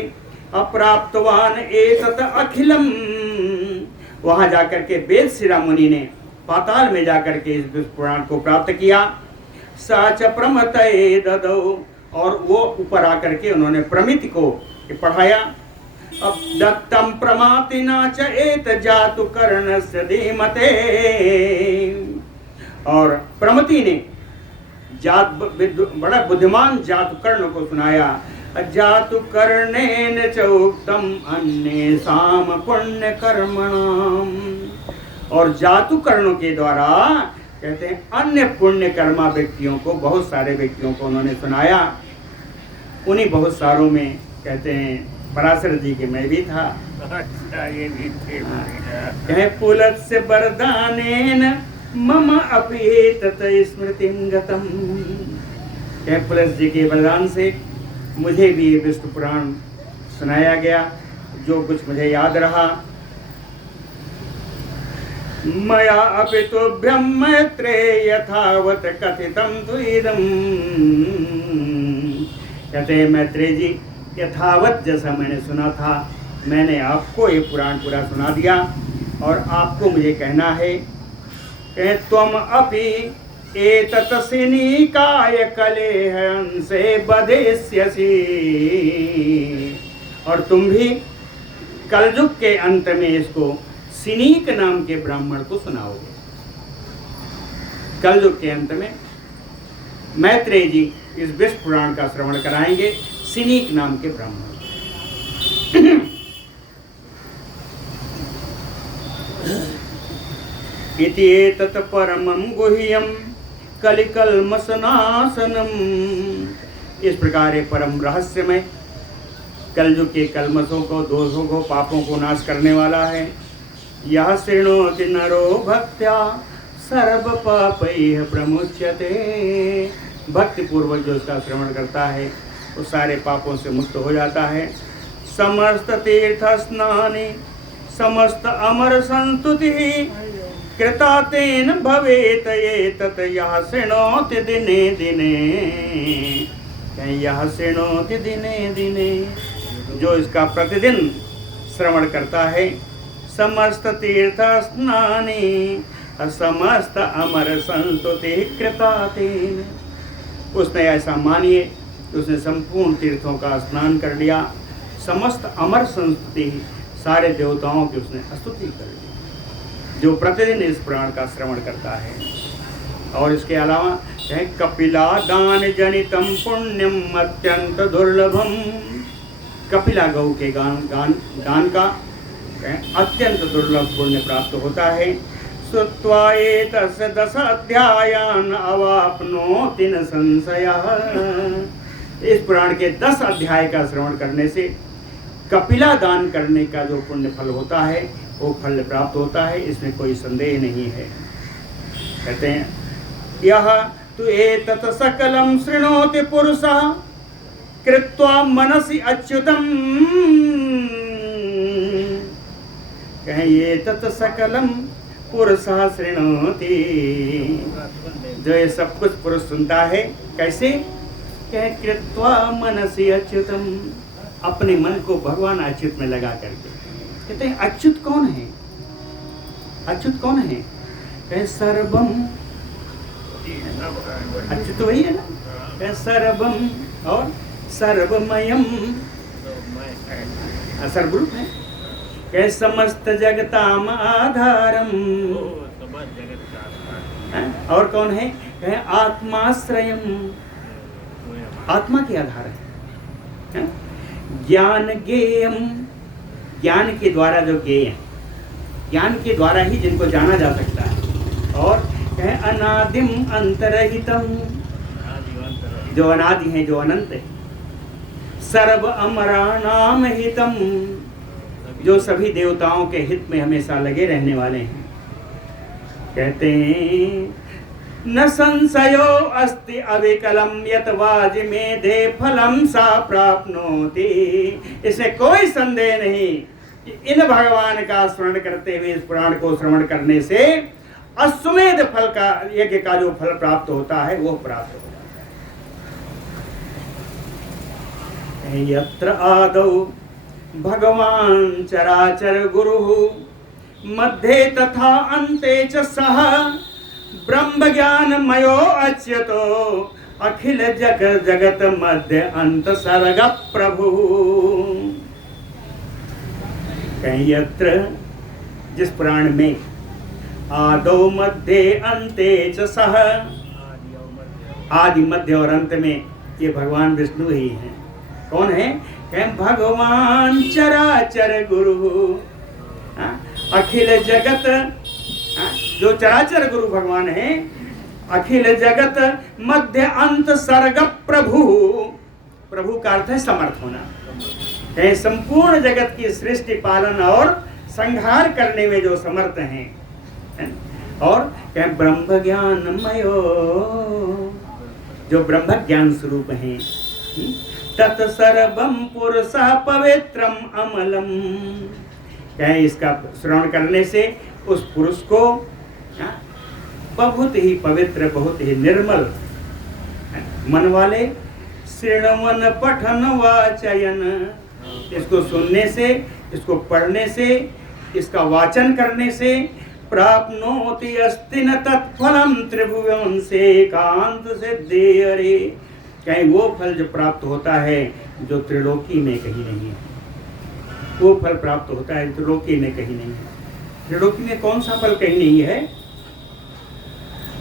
अप्राप्तवान एतत अखिलम, वहां जाकर के वेद शिरा मुनि ने पाताल में जाकर के इस पुराण को प्राप्त किया। साच प्रमतये ददौ, और वो ऊपर आकर के उन्होंने प्रमिति को पढ़ाया। अब दत्तम प्रमातिना च एत जातु कर्णस्य धीमते, और प्रमति ने बड़ा बुद्धिमान जातु कर्ण को सुनाया। जातु कर्णेन च उक्तम अन्येषाम पुण्य कर्मणाम, और जातु कर्णों के द्वारा कहते हैं अन्य पुण्य कर्मा व्यक्तियों को, बहुत सारे व्यक्तियों को उन्होंने सुनाया। उन्हीं बहुत सारों में कहते हैं पराशर जी के मैं भी था। ये भी थे। कहे पुलत्स्य वरदानेन मम अपि तत स्मृतिं गतम, कहे पुलत्स्य जी के वरदान से मुझे भी विष्णु पुराण सुनाया गया, जो कुछ मुझे याद रहा। मया अपि तुभ्यं मैत्रे यथावत कथितं तुइदं, कहते हैं मैत्रेय जी, यथावत जैसा मैंने सुना था मैंने आपको ये पुराण पूरा सुना दिया, और आपको मुझे कहना है कि त्वम अपि एतत् सिनीकाय कलेहंसे बधिष्यसि, और तुम भी कलयुग के अंत में इसको सिनीक नाम के ब्राह्मण को सुनाओगे। कलयुग के अंत में मैत्रेय जी इस विष्णु पुराण का श्रवण कराएंगे सिनीक नाम के ब्राह्मण। इति एतत् परमं गुह्यं कलिकल्मषनाशनम्, इस प्रकार ये परम रहस्यमय कलयुग के कलमशों को, दोषों को, पापों को नाश करने वाला है। यह शृणोति नरो भक्त्या सर्व पापैः प्रमुच्यते, भक्ति पूर्वक जो इसका श्रवण करता है वो सारे पापों से मुक्त हो जाता है। समस्त तीर्थ स्नानि समस्त अमर संस्तुति कृता तेन भवेत एतत् यः शृणोति दिने दिने, यह शृणोति दिने दिने, जो इसका प्रतिदिन श्रवण करता है। समस्त तीर्थ स्नानि समस्त अमर संस्तुति कृता तेन, उसने ऐसा मानिए उसने संपूर्ण तीर्थों का स्नान कर लिया, समस्त अमर संस्तुति, सारे देवताओं की उसने स्तुति कर ली, जो प्रतिदिन इस पुराण का श्रवण करता है। और इसके अलावा कपिला दान जनितम पुण्यम अत्यंत दुर्लभम, कपिला गौ के दान का अत्यंत दुर्लभ पुण्य प्राप्त होता है। श्रुत्वा एतस्य 10 अध्यायान् अवाप्नोति न संशयः, इस पुराण के 10 अध्याय का श्रवण करने से कपिला दान करने का जो पुण्य फल होता है वो फल प्राप्त होता है, इसमें कोई संदेह नहीं है। कहते हैं यह तु एतत् सकलं शृणोति पुरुषः कृत्वा मनसि अच्युतम्, कहें ये तत् सकलम पुरुषः शृणोति, जो ये सब कुछ पुरुष सुनता है कैसे, कहें कृत्वा मनसि अच्युतम, अपने मन को भगवान अच्युत में लगा करके। कहते हैं अच्युत कौन है, अच्युत कौन है, कहें सर्वम, अच्युत वही है ना, कहें सर्वम और सर्वमयम, सर्वरूप है। कहे समस्त जगताम आधारम, और कौन है? कहे आत्माश्रयम, आत्मा के आधार है। ज्ञान ज्ञेयम, ज्ञान के द्वारा जो ज्ञेय है, ज्ञान के द्वारा ही जिनको जाना जा सकता है। और कहे अनादिम अंतरहितम, जो अनादि है, जो अनंत है। सर्व अमराणाम हितम, जो सभी देवताओं के हित में हमेशा लगे रहने वाले हैं। कहते हैं न संशयो अस्ति अविकलम यत वाजिमेधे फलम सा प्राप्नोति। इसमें कोई संदेह नहीं कि इन भगवान का स्मरण करते हुए इस पुराण को श्रवण करने से अश्वमेध फल का, यज्ञ का जो फल प्राप्त होता है वो प्राप्त हो जाता है। यत्र आदौ भगवान चराचर गुरुः मध्ये तथा अन्ते च सह ब्रह्म ज्ञानमयो अच्युतो अखिल जगत मध्य अंत सर्ग प्रभु। कहीं यत्र, जिस पुराण में आदौ मध्य अंते च सह, आदि मध्य और अंत में ये भगवान विष्णु ही हैं। कौन है? कहें भगवान चराचर गुरु, अखिल जगत, जो चराचर गुरु भगवान है, अखिल जगत मध्य अंत सर्ग प्रभु। प्रभु का अर्थ है समर्थ होना। कहें संपूर्ण जगत की सृष्टि, पालन और संहार करने में जो समर्थ हैं। और कहें ब्रह्म ज्ञानमयो, जो ब्रह्म ज्ञान स्वरूप हैं। तत्सर्वम पुरुषः पवित्रम अमलम, कहें इसका श्रवण करने से उस पुरुष को बहुत ही पवित्र, बहुत ही निर्मल मन वाले, श्रवण पठन वाचयन, इसको सुनने से, इसको पढ़ने से, इसका वाचन करने से प्राप्नोति अस्ति न तत्फलम त्रिभुवन से कांत सिद्धि। अरे कहीं वो फल जो प्राप्त होता है जो त्रिलोकी में कहीं नहीं है, वो फल प्राप्त होता है त्रिलोकी में कहीं नहीं है। त्रिलोकी में कौन सा फल कहीं नहीं है?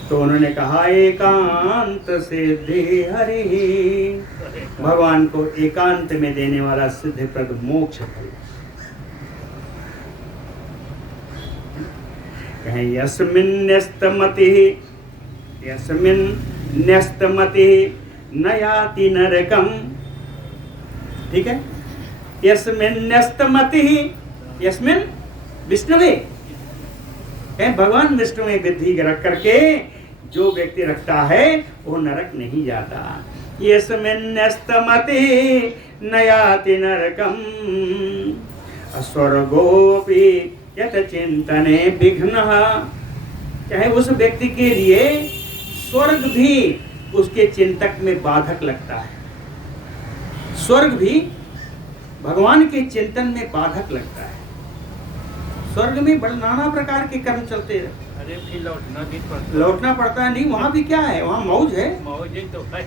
तो उन्होंने कहा एकांत सिद्धि हरि, भगवान को एकांत में देने वाला सिद्धिप्रद मोक्ष फल। कहें यस्मिन् न्यस्तमतिः, यस्मिन् न्यस्तमतिः न याति नरकम। ठीक है, यस्मिन् न्यस्तमतिः, यस्मिन् विष्णुवे, भगवान विष्णु में बुद्धि रख करके जो व्यक्ति रखता है वो नरक नहीं जाता। यस्मिन् न्यस्तमतिः न याति नरकम अस्वर्गोपि यत चिंतने विघ्नः। चाहे उस व्यक्ति के लिए स्वर्ग भी उसके चिंतक में बाधक लगता है, स्वर्ग भी भगवान के चिंतन में बाधक लगता है। स्वर्ग में बड़े नाना प्रकार के कर्म चलते रहते, अरे फिर लौटना पड़ता है। नहीं, वहाँ भी क्या है? वहाँ मौज है, मौज तो है,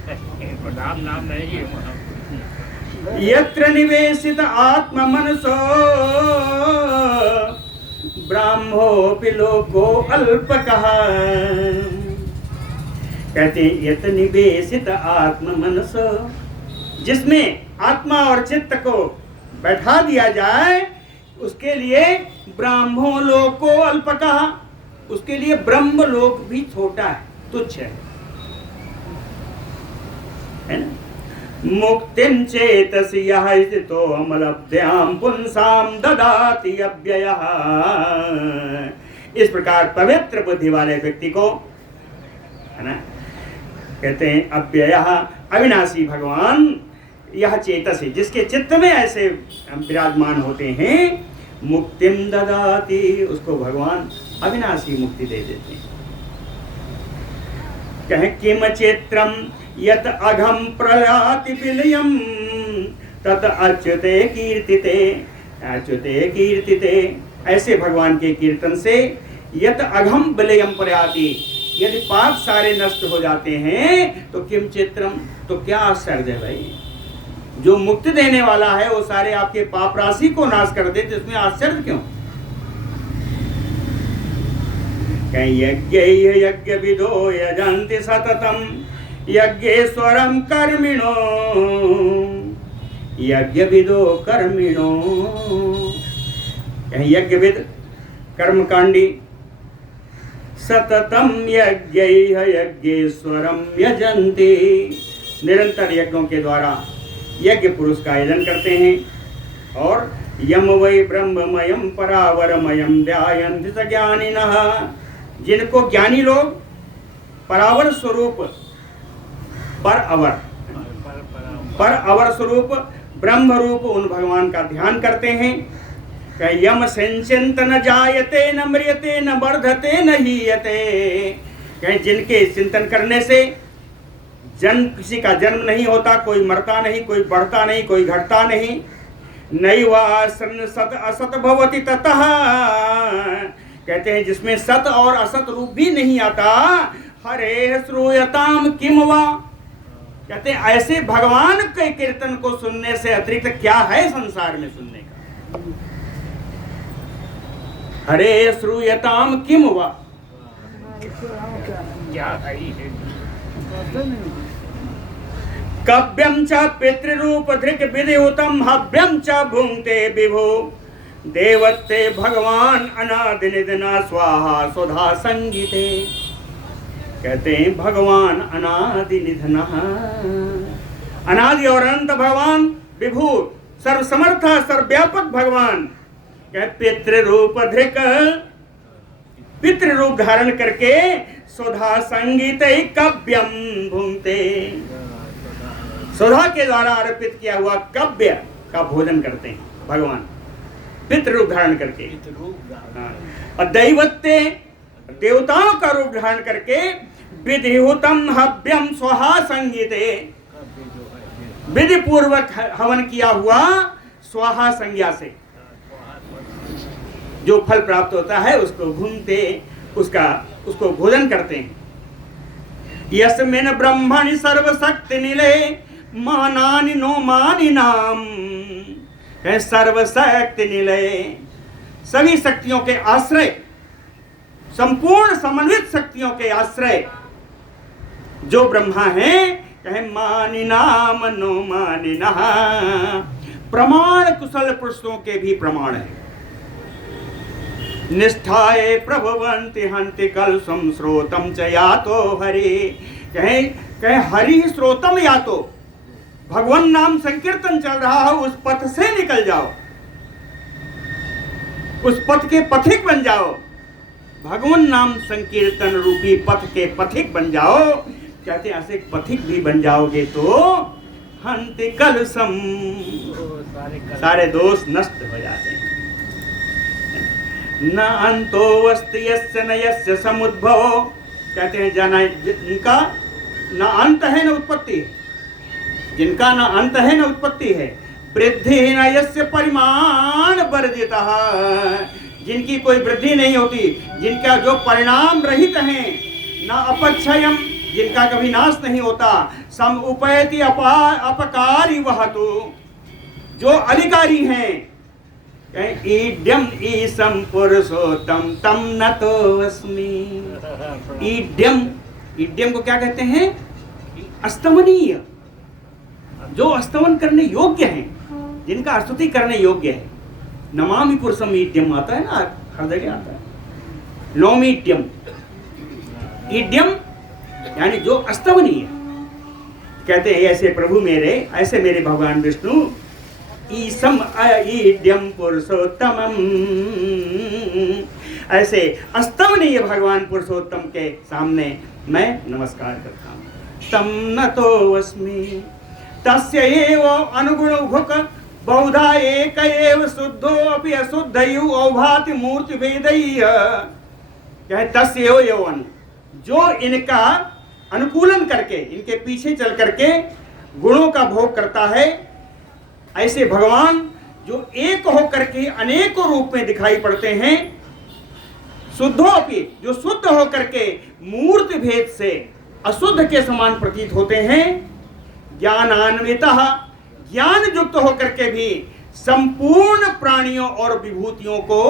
नाम नहीं है वहाँ। यत्र निवेशित आत्म मनसो ब्राह्मोऽपि लोको अल्पकः। कहते हैं यत निवेशित आत्म मनसो, जिसमें आत्मा और चित्त को बैठा दिया जाए उसके लिए ब्राह्मो लोको अल्पकः, उसके लिए ब्रह्म लोक भी छोटा है, तुच्छ है ना। मुक्तिं चेतसि यः स्थितो अमलब्ध्यां पुंसां ददाति अव्ययः। इस प्रकार पवित्र बुद्धि वाले व्यक्ति को, है ना, कहते हैं अव्ययः, अविनाशी भगवान, यह चेतसि, जिसके चित्त में ऐसे विराजमान होते हैं, मुक्तिम ददाति, उसको भगवान अविनाशी मुक्ति दे देते हैं। कहें किम चित्रम यत अघम प्रयाति विलयम तत अच्युते कीर्तिते, अच्युते कीर्तिते। ऐसे भगवान के कीर्तन से यत अघम विलयम प्रयाति, यदि पाप सारे नष्ट हो जाते हैं तो किम चित्रम, तो क्या आश्चर्य है भाई। जो मुक्ति देने वाला है वो सारे आपके पाप राशि को नाश कर दे, तो इसमें आश्चर्य क्यों? यज्ञ यज्ञ विदो यजन्ति सततम यज्ञेश्वरम कर्मिणो यज्ञ विदो कर्मिणो। यज्ञविद कर्मकांडी सततम यज्ञ यज्ञेश्वरम यजन्ति, निरंतर यज्ञों के द्वारा यज्ञ पुरुष का आयोजन करते हैं। और यम वै ब्रह्ममयम परावरमयम ध्यायन्ति स ज्ञानिनः, जिनको ज्ञानी लोग परावर स्वरूप पर अवर स्वरूप ब्रह्म रूप उन भगवान का ध्यान करते हैं। यम संचिंत न जायते न म्रियते न वर्धते न हीयते, जिनके चिंतन करने से जन्म, किसी का जन्म नहीं होता, कोई मरता नहीं, कोई बढ़ता नहीं, कोई घटता नहीं। नैवा सत असत भवति ततः, कहते हैं जिसमें सत और असत रूप भी नहीं आता। हरे श्रूयताम किम वा, कहते हैं ऐसे भगवान के कीर्तन को सुनने से अतिरिक्त क्या है संसार में सुनने का। हरे श्रूयताम किम वा, कव्यम च पितृरूप धृक विधिहुतम हव्यम च भुंक्ते विभो देवत्ते भगवान अनादि निधना स्वाहा सुधा संगीते। कहते हैं भगवान अनादि निधना, अनादि और अनंत भगवान, विभु सर्वसमर्थ सर्वव्यापक भगवान। पितृरूप धृक, पितृरूप धारण करके सुधा संगीत कव्यम भुंक्ते, सुधा के द्वारा अर्पित किया हुआ कव्य का भोजन करते हैं भगवान पितृरूप धारण करके। और दैवत्ते, देवताओं का रूप धारण करके विधिहुतम हव्यम स्वाहा संगीते, विधि पूर्वक हवन किया हुआ स्वाहा संज्ञा से जो फल प्राप्त होता है उसको भूनते, उसको भोजन करते हैं। यस्मिन् ब्रह्मणि सर्वशक्ति निले मानानि नो मानि नाम, सर्वशक्ति निलय, सभी शक्तियों के आश्रय, संपूर्ण समन्वित शक्तियों के आश्रय जो ब्रह्मा है, कहे मानि नाम नो मानि नः, प्रमाण कुशल पुरुषों के भी प्रमाण है। निष्ठाए प्रभवन्ति हन्ति कलशम श्रोतम च यातो हरि, कहे हरि श्रोतम यातो, भगवान नाम संकीर्तन चल रहा हो उस पथ से निकल जाओ, उस पथ के पथिक बन जाओ, भगवान नाम संकीर्तन रूपी पथ के पथिक बन जाओ। कहते ऐसे पथिक भी बन जाओगे तो हन्ति कलशम, सारे दोष नष्ट हो जाते हैं। न अंतो अस्ति यस्य न यस्य समुद्भवो, कहते हैं जाना जिनका न अंत है न उत्पत्ति है, जिनका न अंत है न उत्पत्ति है। वृद्धि न यस्य परिमाण वर्जितः, जिनकी कोई वृद्धि नहीं होती, जिनका जो परिणाम रहित है। न अपक्षयम, जिनका कभी नाश नहीं होता। सम उपैति अपकारी वहतु, जो अधिकारी हैं। ईड्यम ईसम पुरुषोत्तम तम नतोऽस्मि। ईड्यम, ईड्यम को क्या कहते हैं? अस्तमनीय, जो अस्तमन करने योग्य हैं, जिनका स्तुति करने योग्य है। नमामि पुरुषम ईड्यम आता है ना, हर जगह आता है। नौमीड्यम, ईड्यम यानी जो अस्तमनीय। कहते हैं ऐसे प्रभु मेरे, ऐसे मेरे भगवान विष्णु, ईसम ईड्यम पुरुषोत्तमम, ऐसे अस्तमनीय भगवान पुरुषोत्तम के सामने मैं नमस्कार करता हूँ। तम नतोऽस्मि तस्य एव अनुगुण भुक बहुधा एक एव शुद्धो अपि अशुद्धयु औभाति मूर्ति भेदय्य। कहे तस्य एव अनु, जो इनका अनुकूलन करके, इनके पीछे चल करके गुणों का भोग करता है, ऐसे भगवान जो एक होकर के अनेकों रूप में दिखाई पड़ते हैं। शुद्धोपि, जो शुद्ध होकर के मूर्ति भेद से अशुद्ध के समान प्रतीत होते हैं। ज्ञानान्वितः, ज्ञान युक्त होकर के भी संपूर्ण प्राणियों और विभूतियों को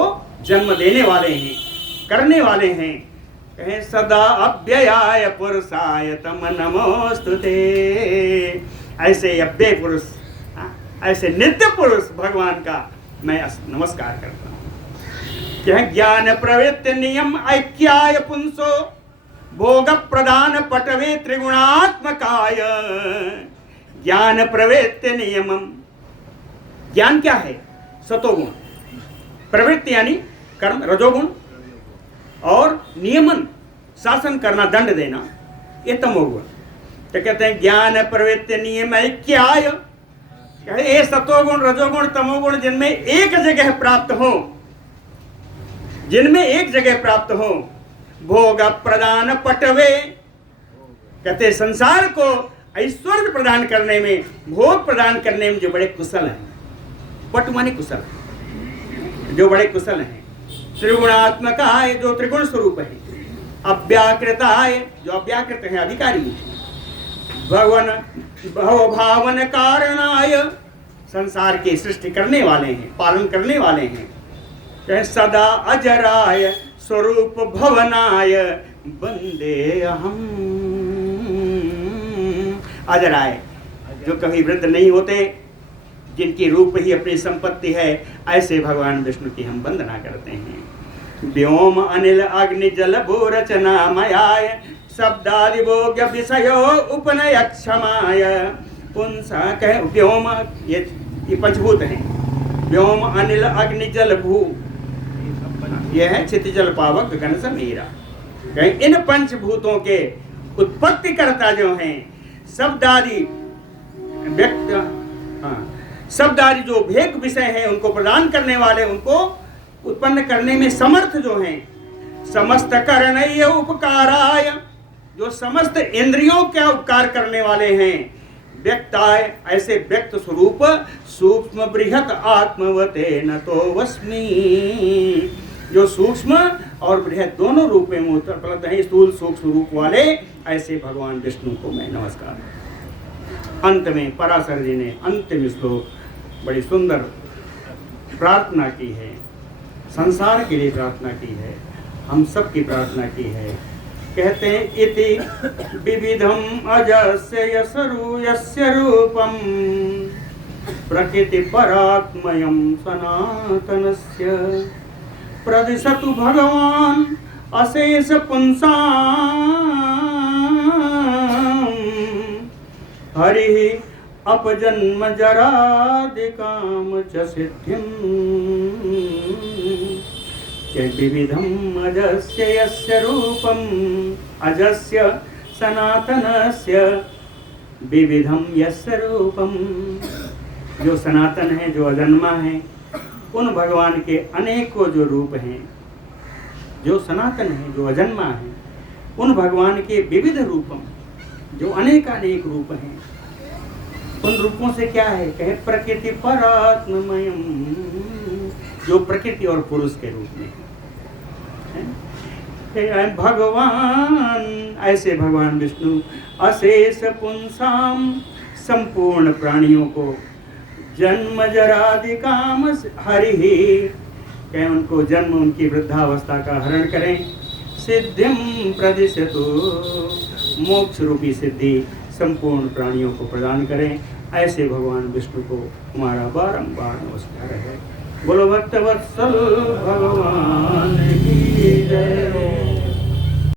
जन्म देने वाले हैं, करने वाले हैं। कहे सदा अव्ययाय पुरुषाय तम नमोस्तुते। ऐसे अव्यय पुरुष, ऐसे नित्य पुरुष भगवान का मैं नमस्कार करता हूँ। कहे ज्ञान प्रवृत्ति नियम ऐक्याय पुंसो भोग प्रदान पटवे त्रिगुणात्मकाय। ज्ञान प्रवृत्ति नियमम, ज्ञान क्या है? सतोगुण। प्रवृत्ति यानी कर्म, रजोगुण। और नियमन, शासन करना, दंड देना, ये तमोगुण। तो कहते हैं ज्ञान प्रवृत्ति नियम ऐक्याय, ये सतोगुण रजोगुण तमोगुण जिनमें एक जगह प्राप्त हो, जिनमें एक जगह प्राप्त हो, भोग प्रदान पटवे, कहते संसार को ऐश्वर्य प्रदान करने में, भोग प्रदान करने में जो बड़े कुशल हैं, पट माने कुशल, जो बड़े कुशल हैं। त्रिगुणात्मकाय, जो त्रिगुण स्वरूप है। अव्याकृताय, जो अव्याकृत है, अधिकारी है। भगवान भवभावन कारणाय, संसार की सृष्टि करने वाले हैं, पालन करने वाले हैं। सदा अजराय स्वरूप भवनाय वंदे अहम। अजराय, जो कभी वृद्ध नहीं होते, जिनकी रूप ही अपनी संपत्ति है, ऐसे भगवान विष्णु की हम वंदना करते हैं। व्योम अनिल अग्नि जल भू रचना मयाय शब्दादि भोग्य विषयो उपनय क्षमाय पुंसा। कहे व्योम, ये पंचभूत हैं। व्योम अनिल अग्नि जल भू, यह है क्षितिजल पावक गगन समीरा। इन पंचभूतों के उत्पत्ति करता जो हैं, शब्दादि व्यक्त, शब्दादि जो भेद विषय हैं उनको प्रदान करने वाले, उनको उत्पन्न करने में समर्थ जो हैं। समस्त करणीय उपकाराय, जो समस्त इंद्रियों का उपकार करने वाले हैं। व्यक्ताय, ऐसे व्यक्त स्वरूप सूक्ष्म बृहत आत्मवते न तो वस्मी, जो सूक्ष्म और बृहत दोनों रूप में उपलब्ध है, स्थूल सूक्ष्म रूप वाले, ऐसे भगवान विष्णु को मैं नमस्कार। अंत में पराशर जी ने अंतिम श्लोक बड़ी सुंदर प्रार्थना की है, संसार के लिए प्रार्थना की है, हम सब की प्रार्थना की है। कहते हैं इति विविधम अजस्य यसरु यस्य रूपम प्रकृति परात्मयम सनातनस्य प्रदिशतु भगवान अशेष पुंसां हरि अपजन्म जरादिकाम च सिद्धिं। विविधम अजस्य यस्य रूपम अजस्य सनातनस्य विविधम यस्य रूपम, जो सनातन है, जो अजन्मा है, उन भगवान के अनेकों जो रूप हैं, जो सनातन है, जो अजन्मा है, उन भगवान के विविध रूपम, जो अनेकानेक रूप हैं। उन रूपों से क्या है? कहे प्रकृति परात्ममयम, जो प्रकृति और पुरुष के रूप में है। भगवान, ऐसे भगवान विष्णु अशेष पुंसाम, संपूर्ण प्राणियों को, जन्म जरादि काम हरि, कहे उनको जन्म, उनकी वृद्धावस्था का हरण करें। सिद्धिम प्रदिशतु, मोक्ष रूपी सिद्धि संपूर्ण प्राणियों को प्रदान करें। ऐसे भगवान विष्णु को हमारा बारंबार नमस्कार है। बोलो भक्तवत्सल भगवान की जय।